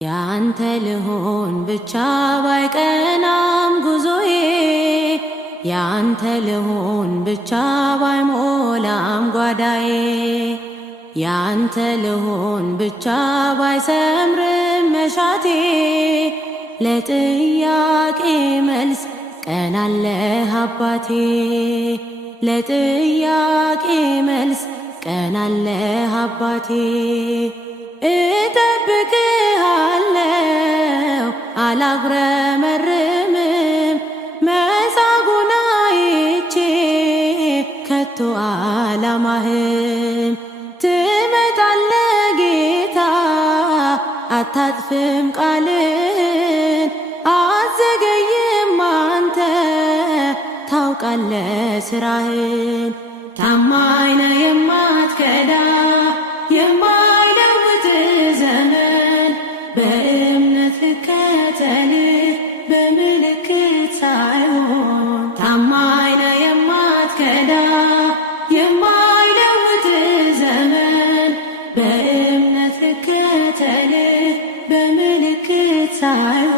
ያንተ ልሆን ብቻ ባይቀናም ጉዞዬ ያንተ ልሆን ብቻ ባይሞላም ጓዳዬ ያንተ ልሆን ብቻ ባይሰምርም መሻቴ ለጥያቄ መልስ ቀናለህ አባቴ ለጥያቄ መልስ ቀናለህ አባቴ እጠብቅሃለሁ አላጉረመርምም መጻጉዕን አይቼ ከቶ አላማህም ትመጣለህ ጌታ አታጥፍም ቃልን አትዘገይም አንተ ታውቃለህ ስራህን ታማኝ ነህ የማትከዳ የማይለውጥ ዘመን በእምነት ልከተልህ በምልክት ሳይሆን ታማኝ ነህ የማትከዳ የማይለውጥ ዘመን በእምነት ልከተልህ በምልክት ሳይሆን